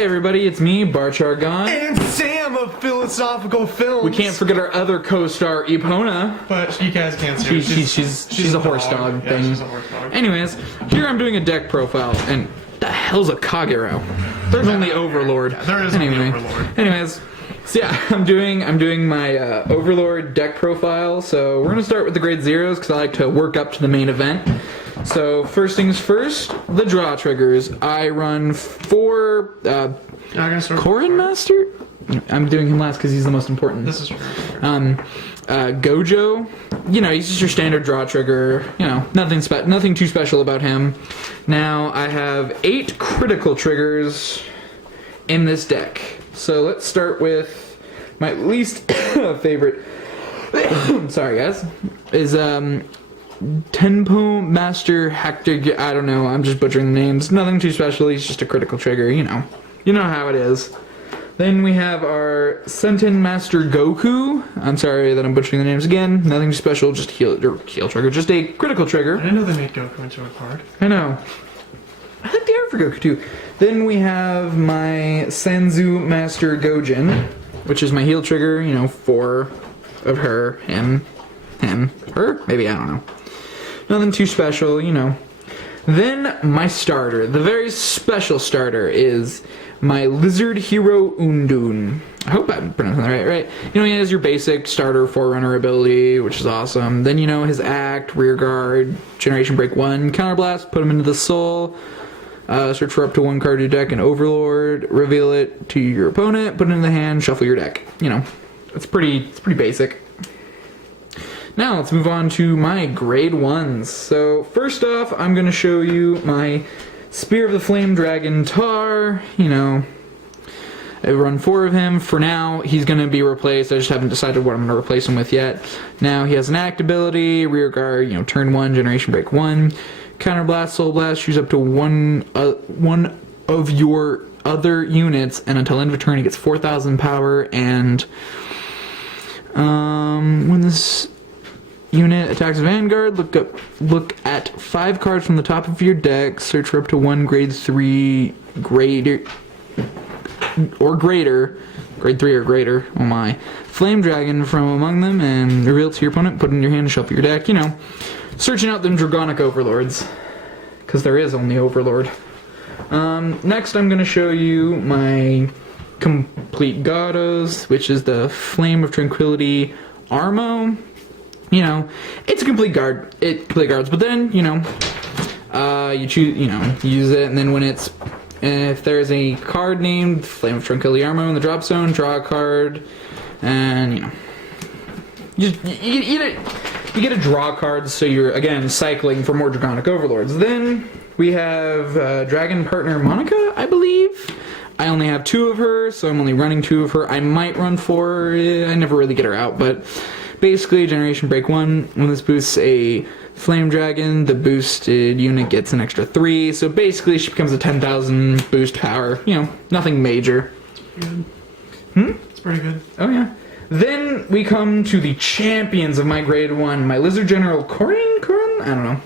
Hey everybody, it's me, Barchargon. And Sam of Philosophical Films. We can't forget our other co-star, Epona. But you guys can't see her. She's a horse dog thing. She's a horse dog. Anyways, here I'm doing a deck profile, and the hell's a Kagero? There's only Overlord. Yeah, there is only Overlord. Anyways, so yeah, I'm doing my Overlord deck profile. So we're gonna start with the grade zeros because I like to work up to the main event. So first things first, the draw triggers. I run 4 Korin Master. I'm doing him last because he's the most important. This is true. Gojo. You know, he's just your standard draw trigger. You know, nothing too special about him. Now I have 8 critical triggers in this deck. So let's start with my least favorite. Sorry guys. Is Tenpo Master Hector. I don't know. I'm just butchering the names. Nothing too special. He's just a critical trigger. You know how it is. Then we have our Senten Master Goku. I'm sorry that I'm butchering the names again. Nothing special, just heal trigger. Just a critical trigger. I didn't know they made Goku into a card. I know. I think they are for Goku too. Then we have my Sanzu Master Gojin, which is my heal trigger. 4 of her, him, her. Maybe, I don't know. Nothing too special. Then my starter, the very special starter, is my Lizard Hero Undun. I hope I'm pronouncing that right. He has your basic starter Forerunner ability, which is awesome. Then his act, rear guard, generation break 1, counterblast, put him into the soul, search for up to 1 card to your deck and Overlord, reveal it to your opponent, put it in the hand, shuffle your deck. It's pretty basic. Now let's move on to my grade 1s. So first off, I'm going to show you my Spear of the Flame Dragon Tar. I run 4 of him. For now, he's going to be replaced. I just haven't decided what I'm going to replace him with yet. Now he has an act ability, rear guard, turn 1, generation break 1, counterblast, soul blast, choose up to one of your other units, and until end of turn he gets 4,000 power, and when this unit attacks Vanguard, look at 5 cards from the top of your deck, search for up to 1 grade 3 or greater, grade 3 or greater, oh my, Flame Dragon from among them, and reveal it to your opponent, put it in your hand, and shuffle your deck. Searching out them Dragonic Overlords, because there is only Overlord. Next I'm going to show you my Complete Goddos, which is the Flame of Tranquility Armo. It's a complete guard. It complete guards, but then you choose, use it, and then if there's a card named Flame of Tranquility Armo in the drop zone, draw a card, and you get a draw card, so you're again cycling for more Dragonic Overlords. Then we have Dragon Partner Monica, I believe. I only have 2 of her, so I'm only running 2 of her. I might run 4. I never really get her out, but basically, generation break 1, when this boosts a Flame Dragon, the boosted unit gets an extra 3, so basically she becomes a 10,000 boost power. Nothing major. It's pretty good. It's pretty good. Oh yeah. Then we come to the champions of my grade 1, my Lizard General Korin? I don't know.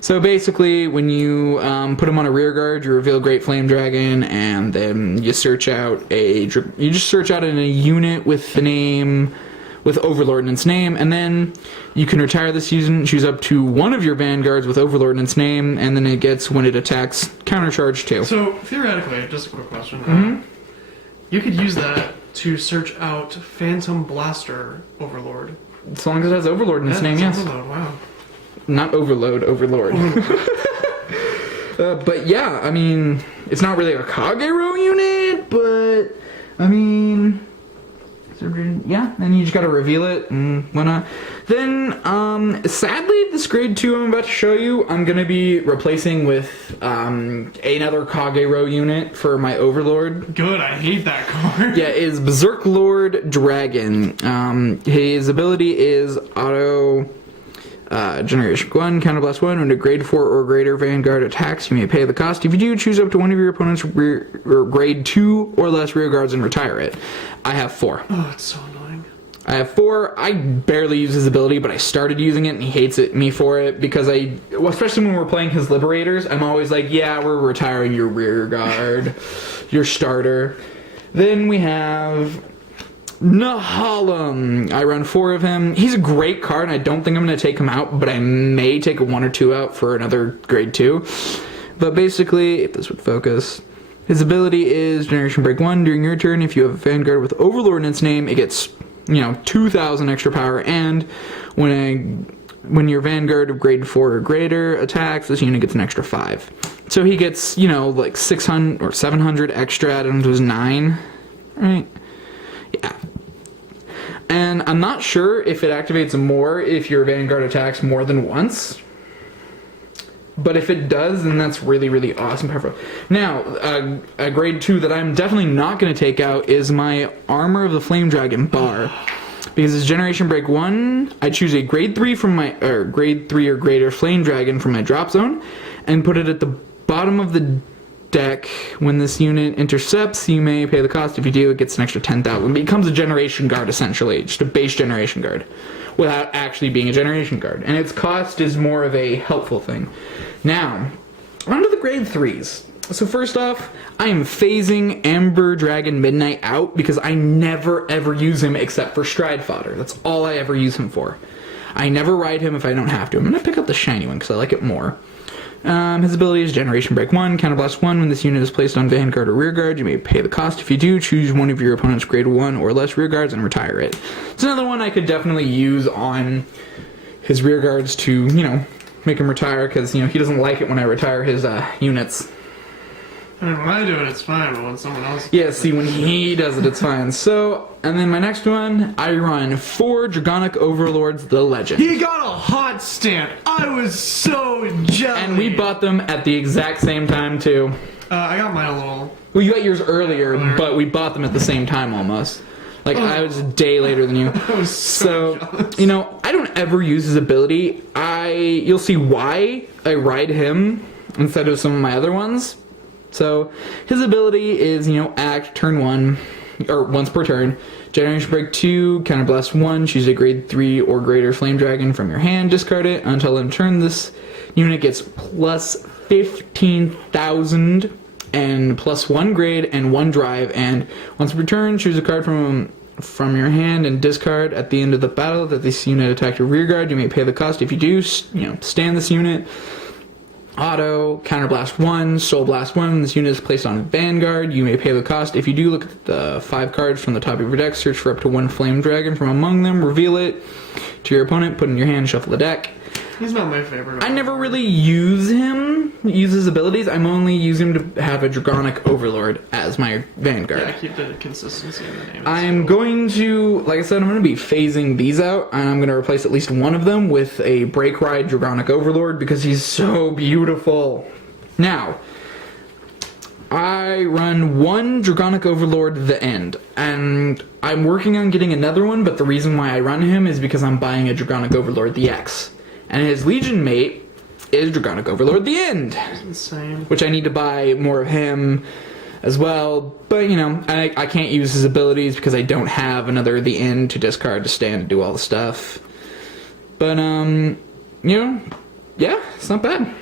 So basically, when you put him on a rear guard, you reveal Great Flame Dragon, and then you search out in a unit with the name, with Overlord in its name, and then you can retire this unit, choose up to 1 of your Vanguards with Overlord in its name, and then it gets, when it attacks, countercharge 2. So, theoretically, just a quick question. You could use that to search out Phantom Blaster Overlord. As long as it has Overlord in its name, yes. Overload, wow. Not Overload, Overlord. But yeah, I mean, it's not really a Kagero unit, but, I mean, yeah, and you just gotta reveal it and whatnot. Then, sadly, this grade 2 I'm about to show you, I'm gonna be replacing with another Kagero unit for my Overlord. Good, I hate that card. Yeah, is Berserk Lord Dragon. His ability is auto generation 1, counterblast 1. When a grade 4 or greater Vanguard attacks, you may pay the cost. If you do, choose up to 1 of your opponent's grade 2 or less rear guards and retire it. I have 4. Oh, it's so annoying. I have 4. I barely use his ability, but I started using it and he hates me for it because especially when we're playing his Liberators, I'm always like, yeah, we're retiring your rear guard, your starter. Then we have Nahalem. I run 4 of him. He's a great card, and I don't think I'm going to take him out, but I may take a 1 or 2 out for another grade 2. But basically, if this would focus, his ability is Generation Break 1. During your turn, if you have a Vanguard with Overlord in its name, it gets 2,000 extra power, and when your Vanguard of grade 4 or greater attacks, this unit gets an extra 5. So he gets, like 600 or 700 extra added onto his 9, right? Yeah. And I'm not sure if it activates more if your Vanguard attacks more than once. But if it does, then that's really, really awesome. Now, a grade 2 that I'm definitely not going to take out is my Armor of the Flame Dragon bar. Because it's Generation Break 1, I choose a grade 3 grade 3 or greater Flame Dragon from my drop zone, and put it at the bottom of the deck. When this unit intercepts, you may pay the cost. If you do, it gets an extra 10,000. It becomes a Generation Guard, essentially. Just a base Generation Guard, without actually being a Generation Guard. And its cost is more of a helpful thing. Now, on to the grade 3s. So first off, I am phasing Amber Dragon Midnight out because I never ever use him except for stride fodder. That's all I ever use him for. I never ride him if I don't have to. I'm going to pick up the shiny one because I like it more. His ability is Generation Break 1, Counterblast 1. When this unit is placed on Vanguard or Rearguard, you may pay the cost. If you do, choose one of your opponent's grade 1 or less Rearguards and retire it. It's another one I could definitely use on his Rearguards to, make him retire, because, he doesn't like it when I retire his units. I mean, when I do it, it's fine, but when someone else... Yeah, see, when he does it, it's fine. So, and then my next one, I run 4 Dragonic Overlords, the Legend. He got a hot stamp! I was so jealous! And we bought them at the exact same time, too. I got mine a little... Well, you got yours earlier, but we bought them at the same time, almost. Like, I was a day later than you. I was so jealous. I don't ever use his ability. You'll see why I ride him instead of some of my other ones. So, his ability is, act, turn 1, or once per turn. Generation Break 2, Counterblast 1, choose a grade 3 or greater Flame Dragon from your hand, discard it. Until end turn, this unit gets plus 15,000 and plus 1 grade and 1 drive. And once per turn, choose a card from your hand and discard. At the end of the battle that this unit attacked your rearguard, you may pay the cost. If you do, stand this unit. Auto, Counterblast 1, Soul Blast 1. This unit is placed on Vanguard. You may pay the cost. If you do, look at the 5 cards from the top of your deck, search for up to 1 Flame Dragon from among them, reveal it to your opponent, put it in your hand, shuffle the deck. He's not my favorite. I never really use his abilities. I'm only using him to have a Dragonic Overlord as my Vanguard. Yeah, keep the consistency in the name. I'm going to, like I said, I'm going to be phasing these out, and I'm going to replace at least one of them with a Break Ride Dragonic Overlord because he's so beautiful. Now, I run 1 Dragonic Overlord the End, and I'm working on getting another one, but the reason why I run him is because I'm buying a Dragonic Overlord the X. And his Legion mate is Dragonic Overlord the End. That's insane. Which I need to buy more of him as well. But, I can't use his abilities because I don't have another the End to discard to stand and do all the stuff. But, yeah, it's not bad.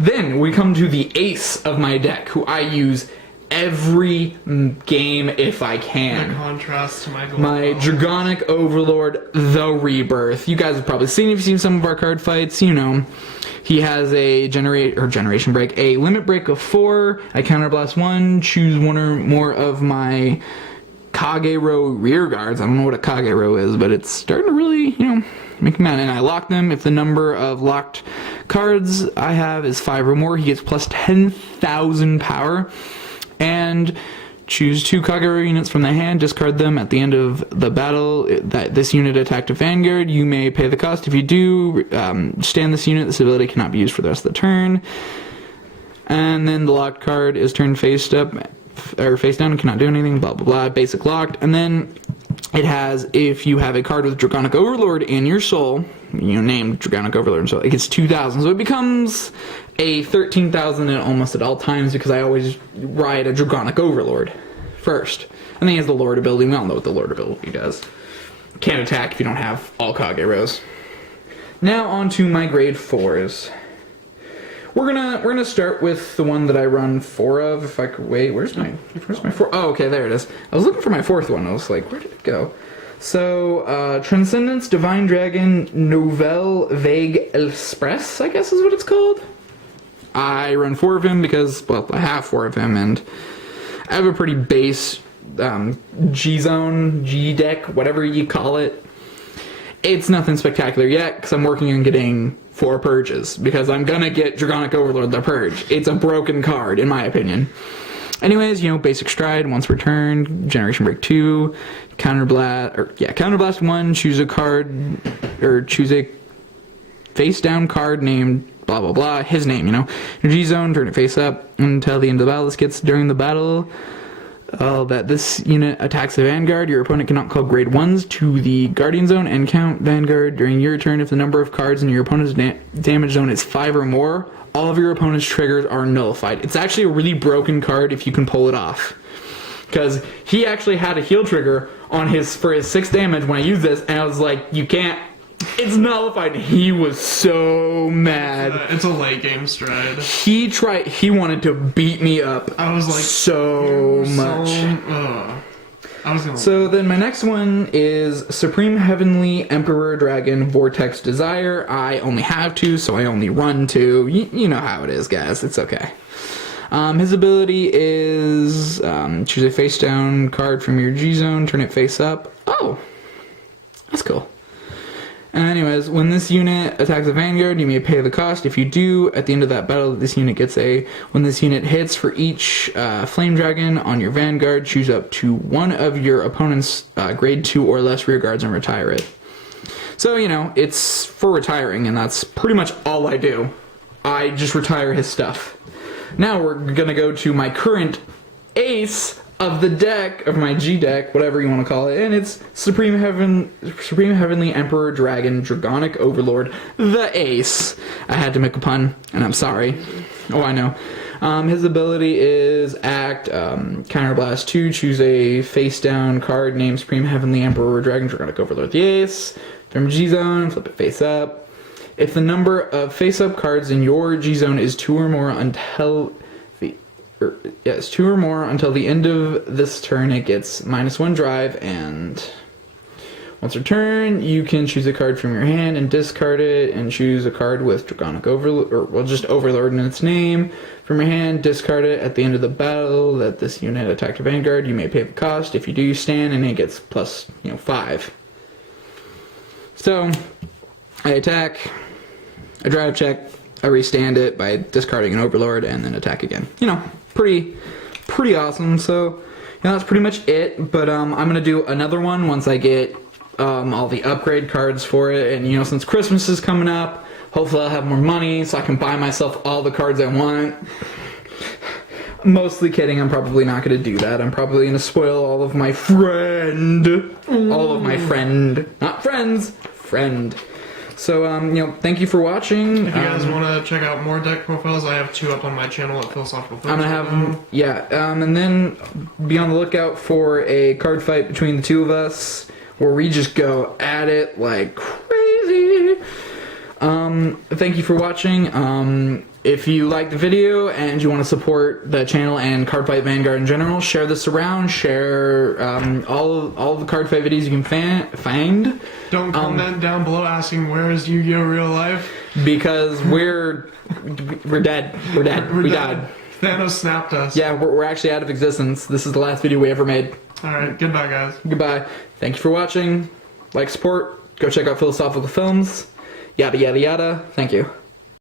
Then we come to the ace of my deck, who I use every game if I can. The contrast to my Dragonic Overlord, the Rebirth. You guys have probably seen, if you've seen some of our card fights, he has a Generation Break, a Limit Break of 4, I Counterblast 1, choose 1 or more of my Kagero Rearguards. I don't know what a Kagero is, but it's starting to really, make him mad. And I lock them. If the number of locked cards I have is 5 or more, he gets plus 10,000 power. And choose 2 Kagero units from the hand, discard them at the end of the battle. That this unit attacked a Vanguard, you may pay the cost. If you do, stand this unit. This ability cannot be used for the rest of the turn. And then the locked card is turned face up or face down and cannot do anything. Blah blah blah. Basic locked, and then it has, if you have a card with Dragonic Overlord in your soul, named Dragonic Overlord, so it gets 2,000. So it becomes a 13,000 almost at all times because I always ride a Dragonic Overlord first. And then he has the Lord ability. We all know what the Lord ability does. can't attack if you don't have all Kage Rose. Now on to my grade 4s. We're gonna start with the one that I run 4 of. If I could wait, where's my 4? Oh, okay, there it is. I was looking for my 4th one. I was like, where did it go? So, Transcendence Divine Dragon Nouvelle Vague Express, I guess is what it's called. I run 4 of him because, well, I have 4 of him, and I have a pretty base G-Zone, G-Deck, whatever you call it. It's nothing spectacular yet, because I'm working on getting 4 purges, because I'm gonna get Dragonic Overlord the Purge. It's a broken card, in my opinion. Anyways, you know, basic stride, once returned, Generation Break 2, Counterblast 1, choose a card, or choose a face-down card named blah blah blah, his name, you know. Energy Zone, turn it face up until the end of the battle. This gets during the battle. That this unit attacks the Vanguard, your opponent cannot call grade 1s to the Guardian Zone and count Vanguard during your turn if the number of cards in your opponent's damage zone is 5 or more. All of your opponent's triggers are nullified. It's actually a really broken card if you can pull it off. Because he actually had a heal trigger on for his 6 damage when I used this, and I was like, you can't. It's nullified. He was so mad. It's a late game stride. He wanted to beat me up. I was like, so much. So then my next one is Supreme Heavenly Emperor Dragon Vortex Desire. I only have 2, so I only run 2. You know how it is, guys. It's okay. His ability is choose a face down card from your G zone, turn it face up. Oh, that's cool. Anyways, when this unit attacks a Vanguard, you may pay the cost. If you do, at the end of that battle, this unit gets when this unit hits for each Flame Dragon on your Vanguard, choose up to one of your opponent's grade 2 or less rear guards and retire it. So, you know, it's for retiring, and that's pretty much all I do. I just retire his stuff. Now we're gonna go to my current ace of the deck, of my G deck, whatever you want to call it, and it's Supreme Heavenly Emperor Dragon Dragonic Overlord, the ace. I had to make a pun, and I'm sorry. Oh, I know. His ability is Act, Counterblast 2, choose a face-down card named Supreme Heavenly Emperor Dragon Dragonic Overlord, the ace. From G-Zone, flip it face up. If the number of face-up cards in your G-Zone is 2 or more until it's 2 or more until the end of this turn, it gets -1 drive, and once returned, you can choose a card from your hand and discard it, and choose a card with Dragonic Overlord, or well, just Overlord in its name, from your hand, discard it. At the end of the battle that this unit attacked a Vanguard, you may pay the cost. If you do, you stand, and it gets plus, 5. So, I attack, I drive check, I restand it by discarding an Overlord, and then attack again. You know, pretty awesome. So, that's pretty much it. But I'm gonna do another one once I get all the upgrade cards for it. And since Christmas is coming up, hopefully I'll have more money so I can buy myself all the cards I want. Mostly kidding. I'm probably not gonna do that. I'm probably gonna spoil all of my not friends, friend. So, thank you for watching. If you guys want to check out more deck profiles, I have 2 up on my channel at Philosophical Films. I'm gonna have and then be on the lookout for a card fight between the 2 of us, where we just go at it like crazy. Thank you for watching. If you like the video and you want to support the channel and Cardfight Vanguard in general, share this around. Share all the card fight videos you can find. Don't comment down below asking where is Yu-Gi-Oh! Real life, because we're dead. We died. Thanos snapped us. Yeah, we're actually out of existence. This is the last video we ever made. Alright, goodbye guys. Goodbye. Thank you for watching. Like, support. Go check out Philosophical Films. Yada yada yada. Thank you.